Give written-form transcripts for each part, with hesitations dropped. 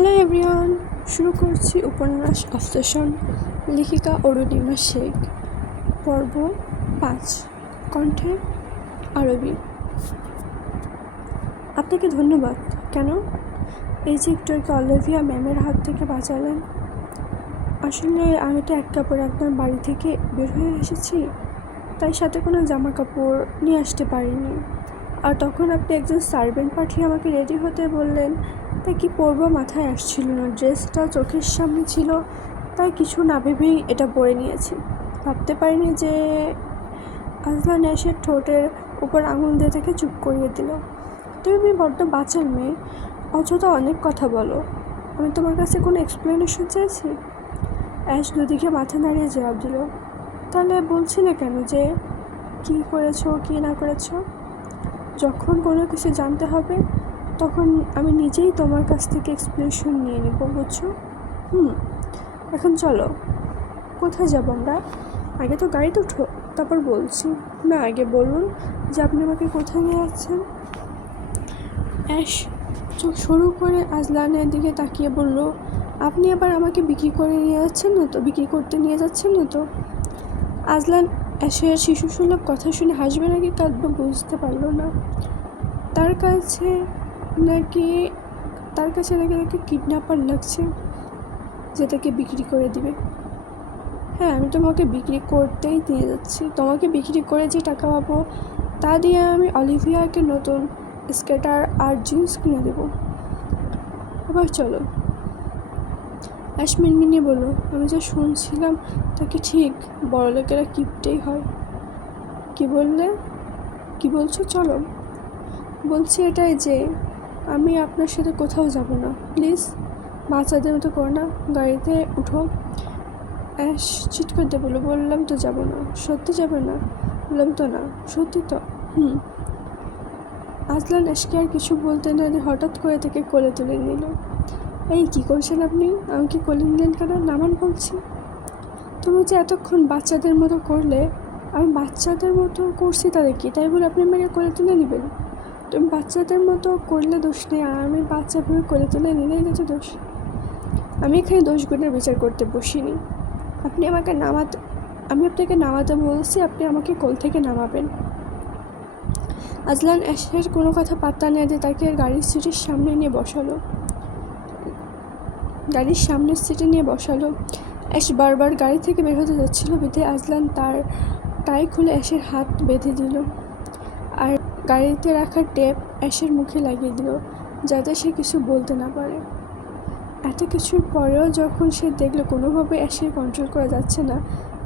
Hello everyone, শুরু করছি উপন্যাস অবসেশন, লেখিকা অরুণিমা শেখ, পর্ব 5, কণ্ঠে আরবি। আপনাকে ধন্যবাদ। কেন? এই যে একটু আগে অলিভিয়া ম্যামের হাত থেকে বাঁচালেন। আসলে আমি তো এক কাপড়ে আপনার বাড়ি থেকে বের হয়ে এসেছি, তাই সাথে কোনো জামা কাপড় নিয়ে আসতে পারিনি। আর তখন আপনি একজন সার্ভেন্ট পাঠিয়ে আমাকে রেডি হতে বললেন, তাই কি পরবো মাথায় আসছিল না। ড্রেসটা চোখের সামনে ছিল, তাই কিছু না ভেবেই এটা পরে নিয়েছি। ভাবতে পারিনি যে আজলান এসে ঠোঁটের উপর আঙুল দিয়ে তাকে চুপ করিয়ে দিল। তুমি বড্ড বাচাল মেয়ে, অযথা অনেক কথা বলো। আমি তোমার কাছে কোনো এক্সপ্লেনেশন চাইছি? অ্যাশ দুদিকে মাথা নাড়িয়ে জবাব দিল, তাহলে বলছিলে কেন যে কী করেছো কী না করেছো? যখন কোনো কিছু জানতে হবে তখন আমি নিজেই তোমার কাছ থেকে এক্সপ্লেনেশন নিয়ে নেব, বুঝছো? এখন চলো। কোথায় যাবো আমরা? আগে তো গাড়িতে উঠো, তারপর বলছি। না, আগে বলুন যে আপনি আমাকে কোথায় নিয়ে যাচ্ছেন। অ্যাশ চোখ সরু করে আজলানের দিকে তাকিয়ে বলল, আপনি আবার আমাকে বিক্রি করতে নিয়ে যাচ্ছেন না তো? আজলান অ্যাশের শিশুসুলভ কথা শুনে হাসবে নাকি কাঁদবে বুঝতে পারল না। তার কাছে নাকি তাকে কিডন্যাপার লাগছে যে তাকে বিক্রি করে দিবে। হ্যাঁ, আমি তোমাকে বিক্রি করতেই নিয়ে যাচ্ছি। তোমাকে বিক্রি করে যে টাকা পাবো তা দিয়ে আমি অলিভিয়াকে নতুন স্কেটার আর জিন্স কিনে দেবো। এবার চলো। অ্যাশ মিনমিনে বলল, আমি যা শুনছিলাম তা কি ঠিক? বড়লোকেরা কিপটেই হয়। কি বলছো? চলো। বলছি এটাই যে আমি আপনার সাথে কোথাও যাব না। প্লিজ বাচ্চাদের মতো করো না, গাড়িতে উঠো। অ্যাশ চিৎ করতে বললাম তো যাব না। সত্যি যাবে না? বললাম তো না। সত্যি তো? আজলান অ্যাশকে আর কিছু বলতে না দিয়ে হঠাৎ করে থেকে কোলে তুলে নিল। এই কী করছেন আপনি? আমাকে কোলে নিলেন কেন? নামান বলছি। তুমি যে এতক্ষণ বাচ্চাদের মতো করলে, আমি বাচ্চাদের মতো করছি তাদের কি, তাই বলে আপনি আমাকে কোলে তুলে নেবেন? তুমি বাচ্চাদের মতো করলে দোষ নেই, আর আমি বাচ্চা ভেবে কোলে তুলে নিলেই তো দোষ। আমি এখানে দোষগুণের বিচার করতে বসিনি। আমি আপনাকে নামাতে বলছি, আপনি আমাকে কোল থেকে নামাবেন। আজলান অ্যাশের কোনো কথা পাত্তা না দিয়ে তাকে গাড়ির সামনের সিটে নিয়ে বসালো। অ্যাশ বারবার গাড়ি থেকে বের হতে যাচ্ছিল, বিধে আজলান তার টাই খুলে অ্যাশের হাত বেঁধে দিল আর গাড়িতে রাখা টেপ অ্যাশের মুখে লাগিয়ে দিল, যাতে সে কিছু বলতে না পারে। এত কিছুর পরেও যখন সে দেখলো কোনোভাবে অ্যাশের কন্ট্রোল করা যাচ্ছে না,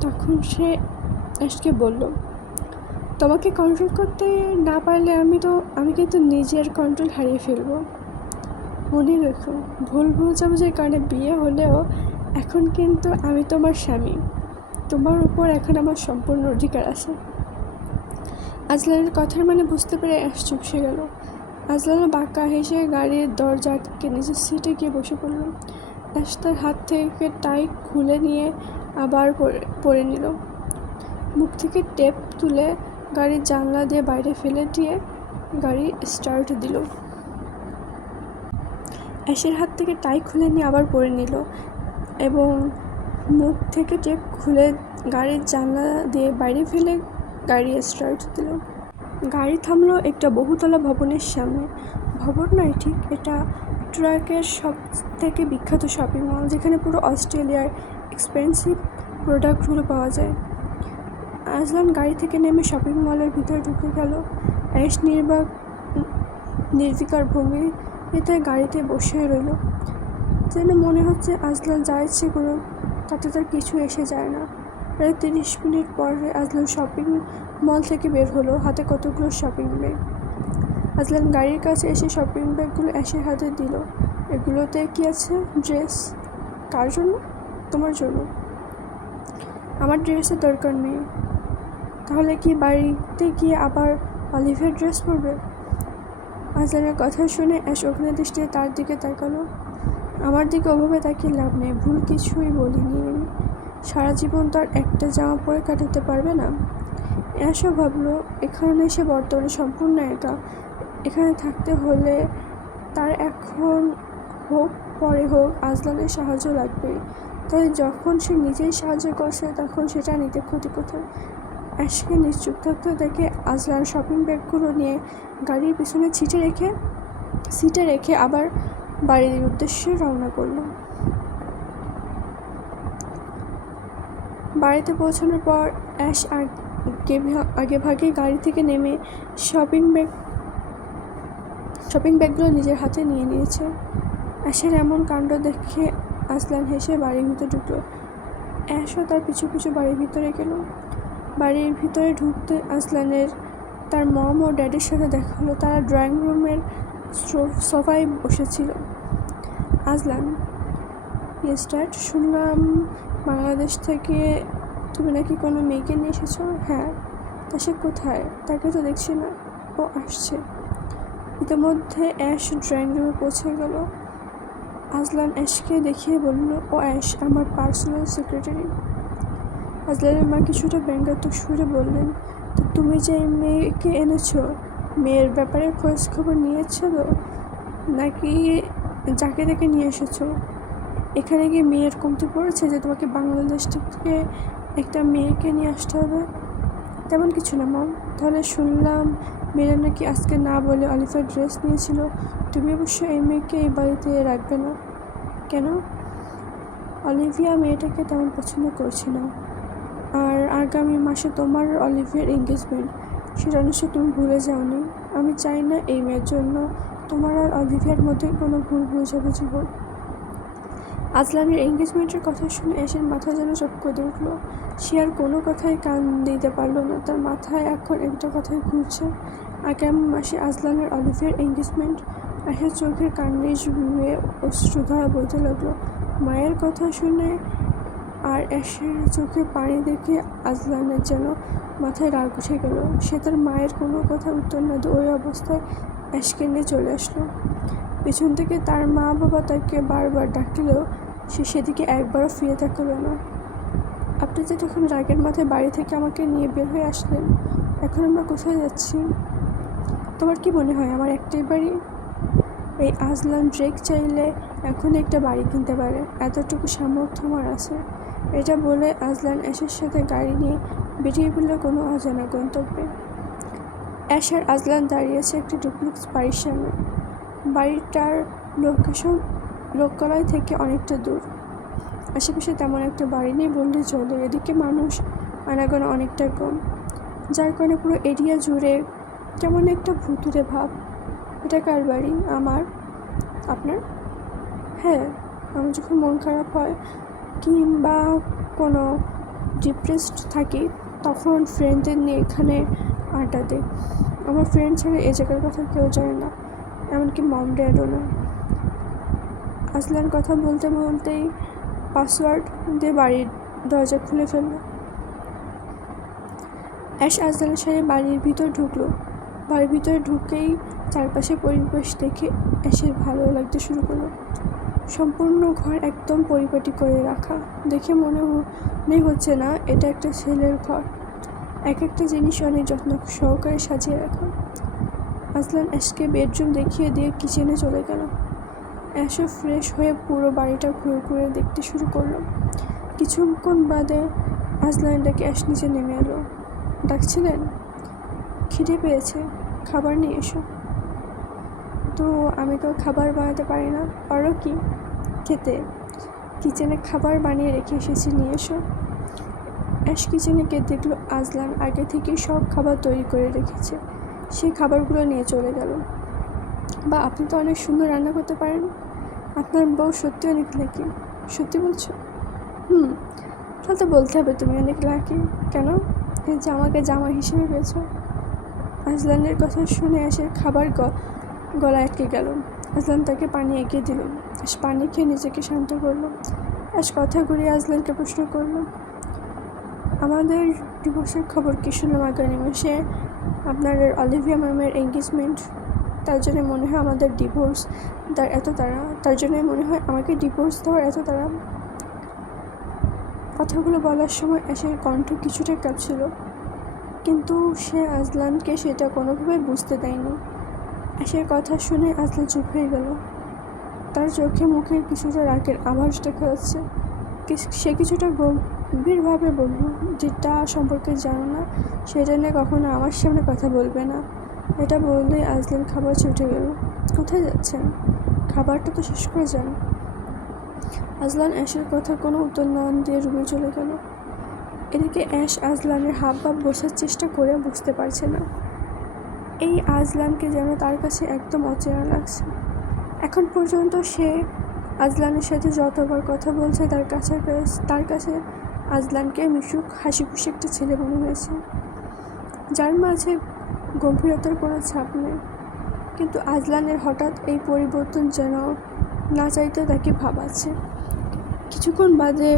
তখন সে অ্যাশকে বলল, তোমাকে কন্ট্রোল করতে না পারলে আমি কিন্তু নিজের কন্ট্রোল হারিয়ে ফেলবো। মনে রেখো, ভুল বোঝাবুঝির কারণে বিয়ে হলেও এখন কিন্তু আমি তোমার স্বামী। তোমার উপর এখন আমার সম্পূর্ণ অধিকার আছে। আজলানের কথার মানে বুঝতে পেরে অ্যাশ চুপসে গেল। আজলানও বাঁকা হেসে গাড়ির দরজা আটকে নিজের সিটে গিয়ে বসে পড়ল। অ্যাশ তার হাত থেকে টাই খুলে নিয়ে আবার পরে নিল। মুখ থেকে টেপ তুলে গাড়ির জানলা দিয়ে বাইরে ফেলে দিয়ে গাড়ি স্টার্ট দিল। অ্যাশের হাত থেকে টাই খুলে নিয়ে আবার পরে নিল এবং মুখ থেকে টেপ খুলে গাড়ির জানলা দিয়ে বাইরে ফেলে গাড়ি স্টার্ট দিল। গাড়ি থামলো একটা বহুতলা ভবনের সামনে। ভবন নয় ঠিক, এটা ট্রাকের সব থেকে বিখ্যাত শপিং মল, যেখানে পুরো অস্ট্রেলিয়ার এক্সপেন্সিভ প্রোডাক্টগুলো পাওয়া যায়। আজলান গাড়ি থেকে নেমে শপিং মলের ভিতরে ঢুকে গেল। অ্যাশ নির্বিকার ভঙ্গি এতে গাড়িতে বসে রইল, যেন মনে হচ্ছে আজলান যা ইচ্ছে করুক তাতে তার কিছু এসে যায় না। প্রায় 30 মিনিট পরে আজলান শপিং মল থেকে বের হলো, হাতে কতগুলো শপিং ব্যাগ। আজলান গাড়ির কাছে এসে শপিং ব্যাগগুলো অ্যাশের হাতে দিল। এগুলোতে কি আছে? ড্রেস। কার জন্য? তোমার জন্য। আমার ড্রেসের দরকার নেই। তাহলে কি বাড়িতে গিয়ে আবার অলিভিয়ার ড্রেস পরবে? আজলানের কথা শুনে অ্যাশ অগ্নিদৃষ্টিতে তার দিকে তাকালো। আমার দিকে ওভাবে তাকিয়ে লাভ নেই, ভুল কিছুই বলিনি আমি। সারা জীবন তো আর একটা জামা পরে কাটাতে পারবে না। অ্যাশও ভাবলো, এখানে সে বর্তমানে সম্পূর্ণ একা। এখানে থাকতে হলে তার এখন হোক পরে হোক আজলানের সাহায্য লাগবেই। তাই যখন সে নিজেই সাহায্য করছে তখন সেটা নিতে ক্ষতি কোথায়? অ্যাশকে নিশ্চুপ থাকতে দেখে আজলান শপিং ব্যাগগুলো নিয়ে গাড়ির পিছনে সিটে রেখে আবার বাড়ির উদ্দেশ্যে রওনা করলো। বাড়িতে পৌঁছানোর পর অ্যাশ আগে ভাগে গাড়ি থেকে নেমে শপিং ব্যাগগুলো নিজের হাতে নিয়ে নিয়েছে। অ্যাশের এমন কাণ্ড দেখে আজলান হেসে বাড়ির ভিতরে ঢুকলো। অ্যাশও তার পিছু পিছু বাড়ির ভিতরে গেল। বাড়ির ভিতরে ঢুকতে আজলানের তার মম ও ড্যাডির সাথে দেখা হলো। তারা ড্রয়িং রুমের সোফায় বসেছিল। আজলান, ইয়েস ড্যাড, শুনলাম বাংলাদেশ থেকে তুমি নাকি কোনো মেয়েকে নিয়ে এসেছো? হ্যাঁ। তা সে কোথায়? তাকে তো দেখছি না। ও আসছে। ইতিমধ্যে অ্যাশ ড্রয়িং রুমে পৌঁছে গেল। আজলান অ্যাশকে দেখিয়ে বলল, ও অ্যাশ আমার পার্সোনাল সেক্রেটারি। আজলানের মা কিছুটা ব্যঙ্গাত্মক সুরে বললেন, তো তুমি যে মেয়েকে এনেছো, মেয়ের ব্যাপারে খোঁজ খবর নিয়েছো তো, নাকি যাকে তাকে নিয়ে এসেছো? এখানে গিয়ে মেয়ের কমতি পড়েছে যে তোমাকে বাংলাদেশ থেকে একটা মেয়েকে নিয়ে আসতে হবে? তেমন কিছু না মম। তাহলে শুনলাম মেয়েরা নাকি আজকে না বলে অলিভার ড্রেস নিয়েছিল। তুমি অবশ্য এই মেয়েকে এই বাড়িতে রাখবে না কেন? অলিভিয়া মেয়েটাকে তেমন পছন্দ করছে না, আর আগামী মাসে তোমার অলিভিয়ার এঙ্গেজমেন্ট, সেটা নিশ্চয় তুমি ভুলে যাওনি। আমি চাই না এই মেয়ের জন্য তোমার আর অলিভিয়ার মধ্যে কোনো ভুল বোঝাবুঝি হোক। আজলানের এঙ্গেজমেন্টের কথা শুনে অ্যাশের মাথা যেন চটকে দিয়ে উঠল। সে আর কোনো কথায় কান দিতে পারল না। তার মাথায় এখন একটা কথাই ঘুরছে, আগামী মাসে আজলানের অলিভিয়ার এঙ্গেজমেন্ট। অ্যাশের চোখের কান্নে জুড়ে অশ্রুধারা বইতে লাগলো। মায়ের কথা শুনে আর অ্যাশের চোখে পানি দেখে আজলানের যেন মাথায় রাগ উঠে গেল। সে তার মায়ের কোনো কথা উত্তর না দিয়ে ওই অবস্থায় অ্যাশকে নিয়ে চলে আসলো। পেছন থেকে তার মা বাবা তাকে বারবার ডাকলেও সে সেদিকে একবারও ফিরে তাকালো না। আপনি যে তখন রাগের মাথায় বাড়ি থেকে আমাকে নিয়ে বের হয়ে আসলেন, এখন আমরা কোথায় যাচ্ছি? তোমার কি মনে হয় আমার একটাই বাড়ি? এই আজলান ড্রেক চাইলে এখন একটা বাড়ি কিনতে পারে, এতটুকু সামর্থ্য আমার আছে। এটা বলে আজলান অ্যাশের সাথে গাড়ি নিয়ে বেরিয়ে পড়ল কোনো অজানা গন্তব্যে। অ্যাশ আর আজলান দাঁড়িয়েছে একটি ডুপ্লেক্স বাড়ির সামনে। বাড়িটার লোকেশন লোকালয় থেকে অনেকটা দূর। আশেপাশে তেমন একটা বাড়ি নেই বললে চলে। এদিকে মানুষ আনাগোনা অনেকটা কম, যার কারণে পুরো এরিয়া জুড়ে কেমন একটা ভুতুড়ে ভাব। এটা কার বাড়ি? আমার। আপনার? হ্যাঁ, আমার যখন মন খারাপ হয় কিংবা কোনো ডিপ্রেসড থাকি তখন ফ্রেন্ডদের নিয়ে এখানে আড্ডা দিই। আমার ফ্রেন্ড ছাড়া এই জায়গার কথা কেউ জানে না, এমনকি মম ড্যাডও না। আজলান কথা বলতে বলতেই পাসওয়ার্ড দিয়ে বাড়ির দরজা খুলে ফেলল। অ্যাশ আজলানের সাথে বাড়ির ভিতর ঢুকলো। বাড়ির ভিতরে ঢুকেই চারপাশে পরিবেশ দেখে অ্যাশের ভালো লাগতে শুরু করলো। সম্পূর্ণ ঘর একদম পরিপাটি করে রাখা দেখে মনে হচ্ছে না এটা একটা ছেলের ঘর। এক একটা জিনিস অনেক যত্ন সহকারে সাজিয়ে রাখা। আজলান অ্যাশকে বেডরুম দেখিয়ে দিয়ে কিচেনে চলে গেল। অ্যাশও ফ্রেশ হয়ে পুরো বাড়িটা ঘুরে ঘুরে দেখতে শুরু করলো। কিছুক্ষণ বাদে আজলান ডাকে অ্যাশ নিচে নেমে এলো। ডাকছিলেন? খিদে পেয়েছে, খাবার নিয়ে এসো। তো আমি তো খাবার বানাতে পারি না। পারো কি? খেতে। কিচেনে খাবার বানিয়ে রেখে এসেছি, নিয়ে এসো। অ্যাশ কিচেনে গিয়ে দেখলো আজলান আগে থেকেই সব খাবার তৈরি করে রেখেছে। সেই খাবারগুলো নিয়ে চলে গেল। বা আপনি তো অনেক সুন্দর রান্না করতে পারেন। আপনার বউ সত্যি অনেক লাকি। সত্যি বলছো? তাহলে তো বলতে হবে তুমি অনেক লাকি। কেন? এই যে আমাকে জামা হিসেবে পেয়েছো। আজলানের কথা শুনে অ্যাশের খাবার গলায় আটকে গেল। আজলান তাকে পানি এগিয়ে দিল। অ্যাশ পানি খেয়ে নিজেকে শান্ত করলো। অ্যাশ কথা ঘুরিয়ে আজলানকে প্রশ্ন করলো, আমাদের ডিভোর্সের খবর কি? শুনলাম আগামী মাসে আপনার অলিভিয়া ম্যামের এঙ্গেজমেন্ট। তার জন্য মনে হয় আমাদের ডিভোর্স তার এত তাড়া, তার জন্যই মনে হয় আমাকে ডিভোর্স দেওয়ার এত তাড়া। কথাগুলো বলার সময় অ্যাশের কণ্ঠ কিছুটা কাঁপছিল, কিন্তু সে আজলানকে সেটা কোনোভাবে বুঝতে দেয়নি। অ্যাশের কথা শুনে আজলান চুপ হয়ে গেল। তার চোখে মুখে কিছুটা রাগের আভাস দেখা যাচ্ছে। সে কিছুটা গম্ভীরভাবে বলল, যেটা সম্পর্কে জানো না সেটা নিয়ে কখনো আমার সামনে কথা বলবে না। এটা বললেই আজলান খাবার ছুটে গেল। কোথায় যাচ্ছেন? খাবারটা তো শেষ করে যান। আজলান অ্যাশের কথা কোনো উত্তর না দিয়ে রুমে চলে গেল। এদিকে অ্যাশ আজলানের হাবভাব বোঝার চেষ্টা করে বুঝতে পারছে না। এই আজলানকে যেন তার কাছে একদম অচেনা লাগছে। এখন পর্যন্ত সে আজলানের সাথে যতবার কথা বলছে তার কাছে আজলানকে মিশুক হাসিখুশি একটা ছেলে মনে হয়েছে, যার মাঝে গম্ভীরতার কোনো ছাপ নেই। কিন্তু আজলানের হঠাৎ এই পরিবর্তন যেন না চাইতে তাকে ভাবাচ্ছে। কিছুক্ষণ বাদে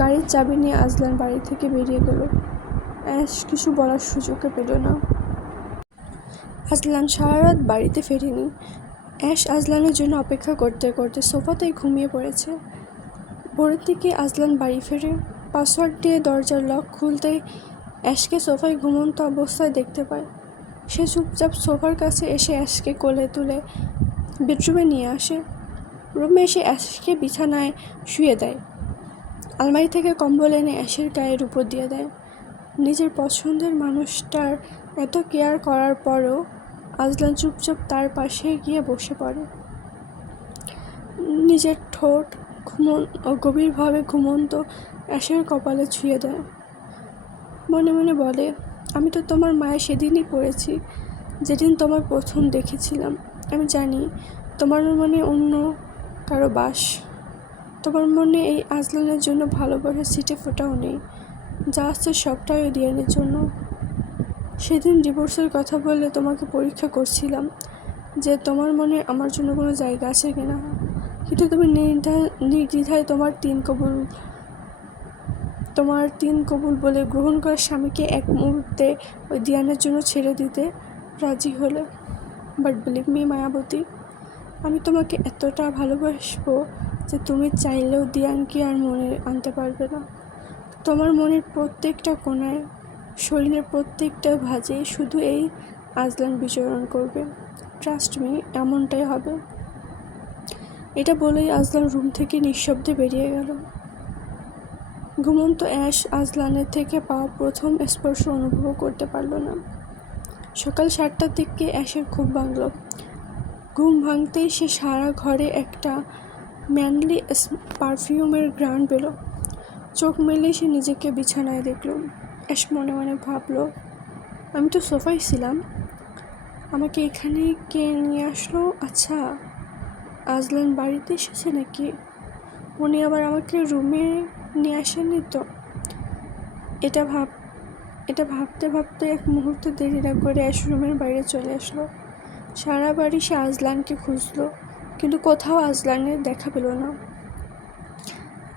গাড়ির চাবি নিয়ে আজলান বাড়ি থেকে বেরিয়ে গেল। অ্যাশ কিছু বলার সুযোগও পেল না। আজলান সারা রাত বাড়িতে ফেরেনি। অ্যাশ আজলানের জন্য অপেক্ষা করতে করতে সোফাতেই ঘুমিয়ে পড়েছে। ভোরের দিকে আজলান বাড়ি ফেরে। পাসওয়ার্ড দিয়ে দরজার লক খুলতেই অ্যাশকে সোফায় ঘুমন্ত অবস্থায় দেখতে পায়। সে চুপচাপ সোফার কাছে এসে অ্যাশকে কোলে তুলে বেডরুমে নিয়ে আসে। রুমে এসে অ্যাশকে বিছানায় শুয়ে দেয়। আলমারি থেকে কম্বল এনে অ্যাশের গায়ের উপর দিয়ে দেয়। নিজের পছন্দের মানুষটার এত কেয়ার করার পরও আজলান চুপচাপ তার পাশে গিয়ে বসে পড়ে। নিজের ঠোঁট গভীরভাবে ঘুমন্ত অ্যাশের কপালে ছুঁয়ে দেয়। মনে মনে বলে, আমি তো তোমার মায়ে সেদিনই পড়েছি যেদিন তোমার প্রথম দেখেছিলাম। আমি জানি তোমার মনে অন্য কারো বাস। তোমার মনে এই আজলানের জন্য ভালোবাসার ছিটে ফোটাও নেই। যা আসছে সবটাই ওই দিয়ানের জন্য। সেদিন ডিভোর্সের কথা বলে তোমাকে পরীক্ষা করছিলাম যে তোমার মনে আমার জন্য কোনো জায়গা আছে কিনা। কিন্তু তুমি নির্দ্বিধায় তোমার তিন কবুল বলে গ্রহণ করা স্বামীকে এক মুহূর্তে ওই দিয়ানের জন্য ছেড়ে দিতে রাজি হলে। বাট বিলিভ মি মায়াবতী, আমি তোমাকে এতটা ভালোবাসবো যে তুমি চাইলেও দিয়ানকে আর মনে আনতে পারবে না। তোমার মনের প্রত্যেকটা কোণায়, শরীরের প্রত্যেকটা ভাঁজে শুধু এই আজলান বিচরণ করবে। ট্রাস্ট মি, এমনটাই হবে। এটা বলেই আজলান রুম থেকে নিঃশব্দে বেরিয়ে গেল। ঘুমন্ত অ্যাশ আজলানের থেকে পাওয়া প্রথম স্পর্শ অনুভব করতে পারল না। সকাল 7টার দিকে অ্যাশের ঘুম ভাঙল। ঘুম ভাঙতেই সে সারা ঘরে একটা ম্যানলি পারফিউমের ঘ্রাণ পেল। চোখ মেলে সে নিজেকে বিছানায় দেখল। অ্যাশ মনে মনে ভাবল, আমি তো সোফায় ছিলাম, আমাকে এখানে কে নিয়ে আসলো? আচ্ছা, আজলান বাড়িতে এসেছে নাকি? উনি আবার আমাকে রুমে নিয়ে আসেননি তো? এটা ভাবতে ভাবতে এক মুহূর্তে দেরি না করে অ্যাশ রুমের বাইরে চলে আসলো। সারা বাড়ি সে আজলানকে খুঁজলো, কিন্তু কোথাও আজলানের দেখা পেল না।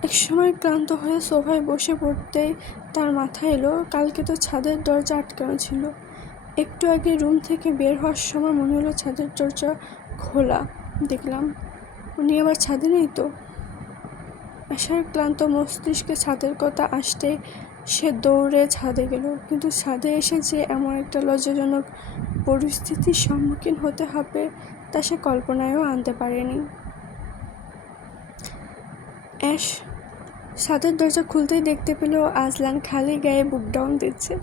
একসময় ক্লান্ত হয়ে সোফায় বসে পড়তেই তার মাথায় এলো, কালকে তো ছাদের দরজা আটকানো ছিল। একটু আগে রুম থেকে বের হওয়ার সময় মনে হলো ছাদের দরজা খোলা। দেখলাম উনি আবার ছাদে নেই তো। আশার ক্লান্ত মস্তিষ্কে ছাদের কথা আসতে সে দৌড়ে ছাদে গেল। কিন্তু ছাদে এসে যে এমন একটা লজ্জাজনক পরিস্থিতির সম্মুখীন হতে হবে তা সে কল্পনায়ও আনতে পারেনি। অ্যাশ ছাদের দরজা খুলতেই দেখতে পেল আজলান খালি গায়ে বুক ডাউন দিচ্ছে।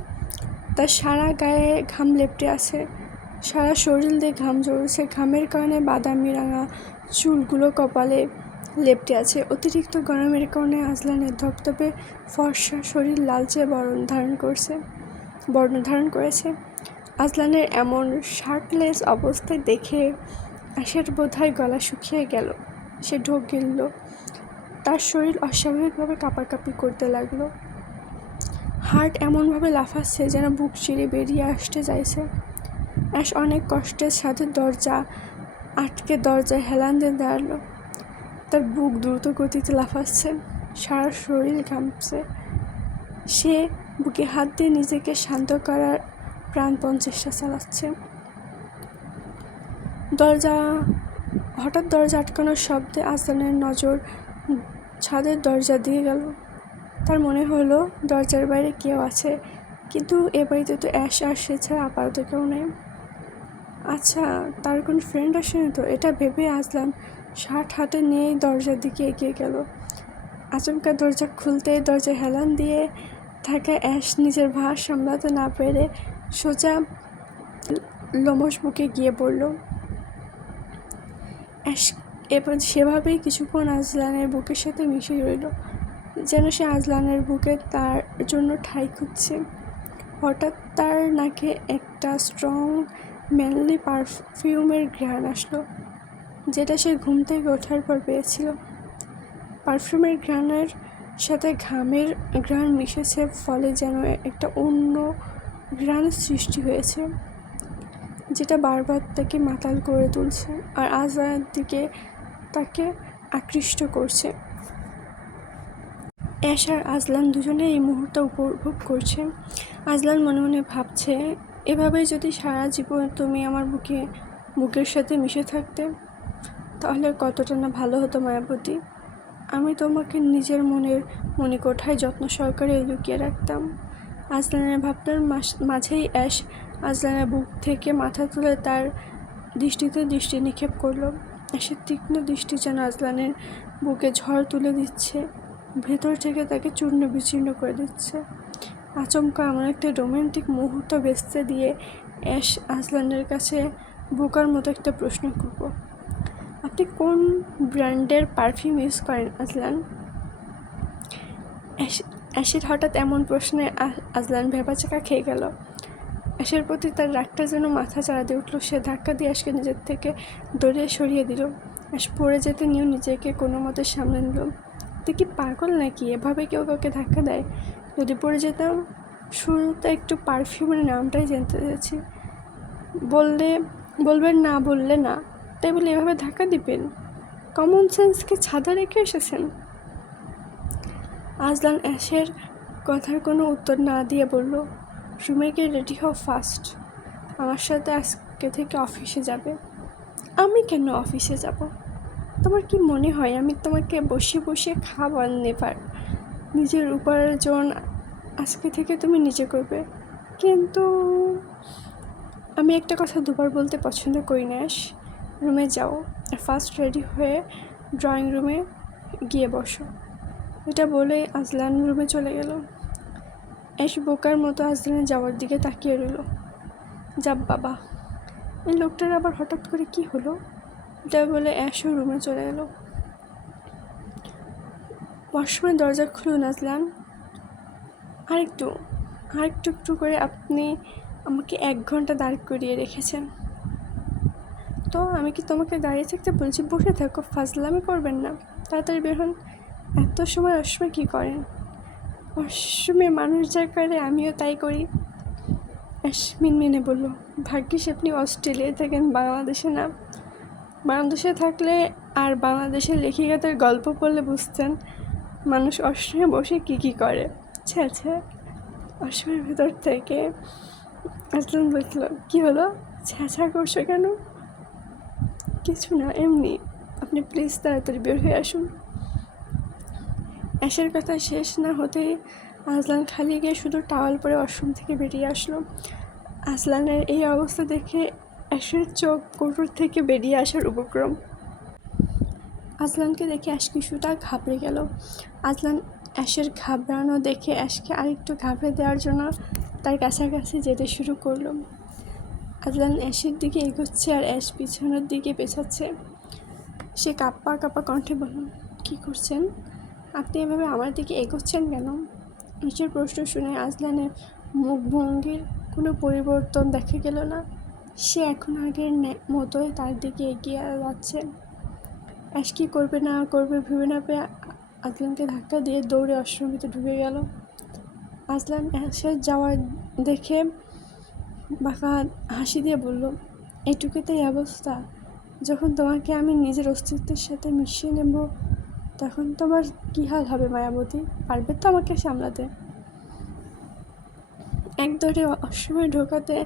তার সারা গায়ে ঘাম লেপটে আছে, সারা শরীর দিয়ে ঘাম ঝরছে। ঘামের কারণে বাদামি রাঙা চুলগুলো কপালে লেপটে আছে। অতিরিক্ত গরমের কারণে আজলানের ধপধপে ফর্সা শরীর লালচে বর্ণ ধারণ করেছে। আজলানের এমন শার্টলেস অবস্থায় দেখে আশার বোধহয় গলা শুকিয়ে গেল। সে ঢোক গিলল। তার শরীর অস্বাভাবিকভাবে কাঁপাকাঁপি করতে লাগলো। হার্ট এমনভাবে লাফাচ্ছে যেন বুক চিরে বেরিয়ে আসতে চাইছে। অ্যাশ অনেক কষ্টে ছাদের দরজা আটকে দরজায় হেলান দিয়ে দাঁড়ালো। তার বুক দ্রুত গতিতে লাফাচ্ছে, সারা শরীর ঘামছে। সে বুকে হাত দিয়ে নিজেকে শান্ত করার প্রাণপণ চেষ্টা চালাচ্ছে। হঠাৎ দরজা আটকানোর শব্দে আজলানের নজর ছাদের দরজা দিয়ে গেল। তার মনে হলো দরজার বাইরে কেউ আছে, কিন্তু এ বাড়িতে তো অ্যাশ আর সে ছাড়া আপাতত কেউ নেই। আচ্ছা, তার কোনো ফ্রেন্ড আসেনি তো? এটা ভেবে আজলান শার্ট হাতে নিয়েই দরজার দিকে এগিয়ে গেল। আচমকা দরজা খুলতেই দরজা হেলান দিয়ে থাকা অ্যাশ নিজের ভার সামলাতে না পেরে সোজা লোমশ বুকে গিয়ে পড়ল। অ্যাশ এবার সেভাবেই কিছুক্ষণ আজলানের বুকের সাথে মিশে রইল, যেন সে আজলানের বুকে তার জন্য ঠাঁই খুঁজছে। হঠাৎ তার নাকে একটা স্ট্রং ম্যানলি পারফিউমের ঘ্রাণ আসলো, যেটা সে ঘুম থেকে ওঠার পর পেয়েছিল। পারফিউমের ঘ্রাণের সাথে ঘামের ঘ্রাণ মিশেছে, ফলে যেন একটা অন্য ঘ্রাণ সৃষ্টি হয়েছে, যেটা বারবার তাকে মাতাল করে তুলছে আর আজলানের দিকে তাকে আকৃষ্ট করছে। অ্যাশ আর আজলান দুজনে এই মুহূর্ত উপভোগ করছে। আজলান মনে মনে ভাবছে, এভাবেই যদি সারা জীবন তুমি আমার বুকের সাথে মিশে থাকতে, তাহলে কতটা না ভালো হতো মায়াবতী। আমি তোমাকে নিজের মনের মণিকোঠায় যত্ন সহকারে লুকিয়ে রাখতাম। আজলানের ভাবনার মাঝেই অ্যাশ আজলানের বুক থেকে মাথা তুলে তার দৃষ্টিতে দৃষ্টি নিক্ষেপ করলো। অ্যাশের তীক্ষ্ণ দৃষ্টি যেন আজলানের বুকে ঝড় তুলে দিচ্ছে, ভেতর থেকে তাকে চূর্ণ বিচূর্ণ করে দিচ্ছে। আচমকা এমন একটা রোমান্টিক মুহূর্ত বেচতে দিয়ে অ্যাশ আজলানের কাছে বোকার মতো একটা প্রশ্ন করব, আপনি কোন ব্র্যান্ডের পারফিউম ইউজ করেন আজলান? অ্যাশের হঠাৎ এমন প্রশ্নে আজলান ভেবাচাকা খেয়ে গেল। অ্যাশের প্রতি তার রাগটা যেন মাথা চাড়া দিয়ে উঠল। সে ধাক্কা দিয়ে অ্যাশকে নিজের থেকে দৌড়ে সরিয়ে দিল। অ্যাশ পড়ে যেতে নিয়েও নিজেকে কোনো মতে সামলে নিল। তুই কি পাগল নাকি? এভাবে কেউ কাউকে ধাক্কা দেয়? যদি পড়ে যেতাম? শুরুতে একটু পারফিউমের নামটাই জানতে চেয়েছি, বলবেন না, বললে না, তাই বলে এভাবে ধাক্কা দিবেন? কমন সেন্সকে ছাদা রেখে এসেছেন। আজলান অ্যাশের কথার কোনো উত্তর না দিয়ে বলল, রুমে গিয়ে রেডি হও ফাস্ট, আমার সাথে আজকে থেকে অফিসে যাবে। আমি কেন অফিসে যাব? তোমার কি মনে হয় আমি তোমাকে বসে বসে খাবার নেবার? নিজের উপার্জন আজকে থেকে তুমি নিজে করবে। কিন্তু আমি একটা কথা দুবার বলতে পছন্দ করি না অ্যাশ। রুমে যাও আর ফার্স্ট রেডি হয়ে ড্রয়িং রুমে গিয়ে বসো। এটা বলে আজলান রুমে চলে গেল। অ্যাশ বোকার মতো আজলানের যাওয়ার দিকে তাকিয়ে রইল। যাব বাবা, এই লোকটার আবার হঠাৎ করে কি হলো? এটা বলে অ্যাশও রুমে চলে গেল। ওয়াশরুমের দরজা খুলুন আজলান। আরেকটু একটু করে আপনি আমাকে 1 ঘন্টা দাঁড় করিয়ে রেখেছেন। তো আমি কি তোমাকে দাঁড়িয়ে থাকতে বলছি? বসে থাকো, ফাজলামি করবেন না, তাড়াতাড়ি বের হন। এত সময় ওয়াশরুমে কী করেন? ওয়াশরুমে মানুষ যা করে আমিও তাই করি। অ্যাশ মিনমিনে বলল, ভাগ্যিস আপনি অস্ট্রেলিয়ায় থাকেন, বাংলাদেশে না। বাংলাদেশে থাকলে আর বাংলাদেশের লেখিকাদের গল্প পড়লে বুঝতেন মানুষ ওয়াশরুমে বসে কী করে। আচ্ছা, ওয়াশরুমের ভেতর থেকে আজলান বলছিল, কী হলো, ছ্যাঁছা করছো কেন? কিছু না, এমনি। আপনি প্লিজ তাড়াতাড়ি বের হয়ে আসুন। অ্যাশের কথা শেষ না হতেই আজলান খালি গিয়ে শুধু টাওয়াল পরে ওয়াশরুম থেকে বেরিয়ে আসলো। আজলানের এই অবস্থা দেখে অ্যাশের চোখ কোটর থেকে বেরিয়ে আসার উপক্রম। আজলানকে দেখে অ্যাশ কিছুটা ঘাবড়ে গেল। আজলান অ্যাশের ঘাবড়ানো দেখে অ্যাশকে আরেকটু ঘাবড়ে দেওয়ার জন্য তার কাছাকাছি যেতে শুরু করলো। আজলান অ্যাশের দিকে এগোচ্ছে আর অ্যাশ পিছনের দিকে পেছাচ্ছে। সে কাঁপা কণ্ঠে বলল, কী করছেন? আপনি এভাবে আমার দিকে এগোচ্ছেন কেন? অ্যাশের প্রশ্ন শুনে আজলানের মুখভঙ্গির কোনো পরিবর্তন দেখা গেল না। সে এখন আগের মতোই তার দিকে এগিয়ে যাচ্ছে। অ্যাশ কী করবে না করবে ভেবে না পেয়ে আজলানকে ধাক্কা দিয়ে দৌড়ে ওয়াশরুমে ঢুকে গেল। আজলান অ্যাশের যাওয়া দেখে বাঁকা হাসি দিয়ে বলল, এইটুকুতেই অবস্থা? যখন তোমাকে আমি নিজের অস্তিত্বের সাথে মিশিয়ে নেব, তখন তোমার কী হাল হবে মায়াবতী? পারবে তো আমাকে সামলাতে? এক দৌড়ে ওয়াশরুমে ঢোকাতে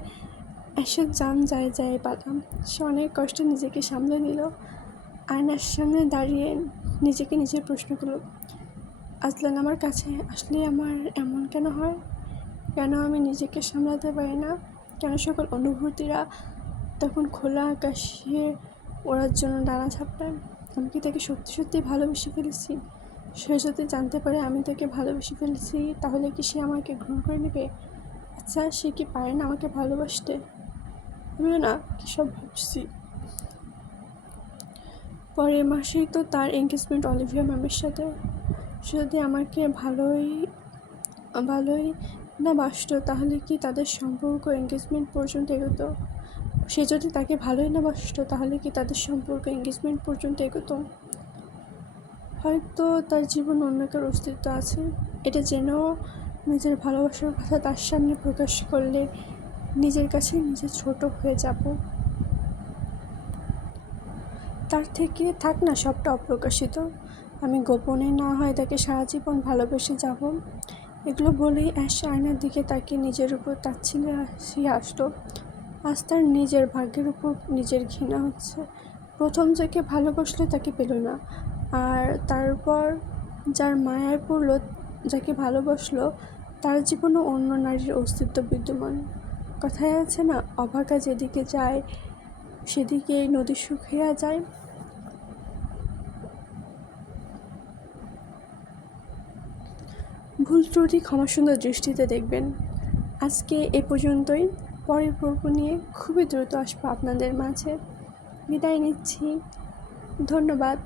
অ্যাশের জান যায় পালাম। সে অনেক কষ্টে নিজেকে সামলে নিল। আয়নার সামনে দাঁড়িয়ে নিজেকে নিজের প্রশ্ন করল, আজলান আমার কাছে আসলে আমার এমন কেন হয়? কেন আমি নিজেকে সামলাতে পারি না? কেন সকল অনুভূতিরা তখন খোলা আকাশে ওড়ার জন্য ডানা ঝাপটায়? আমি কি তাকে সত্যি সত্যিই ভালোবেসে ফেলেছি? সে যদি জানতে পারে আমি তাকে ভালোবেসে ফেলেছি, তাহলে কি সে আমাকে গ্রহণ করে নেবে? আচ্ছা, সে কি পারে না আমাকে ভালোবাসতে? আমিও না কী সব ভাবছি। পরের মাসেই তো তার এনগেজমেন্ট অলিভিয়া ম্যামের সাথে। সে যদি আমাকে ভালোই না বাসতো, তাহলে কি তাদের সম্পর্ক এনগেজমেন্ট পর্যন্ত এগোতো? সে যদি তাকে ভালোই না বাসতো, তাহলে কি তাদের সম্পর্ক এনগেজমেন্ট পর্যন্ত এগোতো? হয়তো তার জীবনে অন্য কারো অস্তিত্ব আছে, এটা জেনেও নিজের ভালোবাসার কথা তার সামনে প্রকাশ করলে নিজের কাছে নিজে ছোট হয়ে যাব। তার থেকে থাক না সবটা অপ্রকাশিত। আমি গোপনে না হয় তাকে সারা জীবন ভালোবেসে যাব। এগুলো বলেই অ্যাশ আয়নার দিকে তাকে নিজের উপর তাচ্ছিল্যে হাসল। আজ তার নিজের ভাগ্যের উপর নিজের ঘৃণা হচ্ছে। প্রথম যাকে ভালোবাসলো তাকে পেল না, আর তারপর যার মায়ায় পড়ল, যাকে ভালোবাসলো, তার জীবনে অন্য নারীর অস্তিত্ব বিদ্যমান। কথায় আছে না, অভাগা যেদিকে যায় সেদিকেই নদী শুকিয়ে যায়। ভুল ত্রুটি ক্ষমাসুন্দর দৃষ্টিতে দেখবেন। আজকে এ পর্যন্তই। পরের পর্ব নিয়ে খুবই দ্রুত আসবো আপনাদের মাঝে। বিদায় নিচ্ছি। ধন্যবাদ।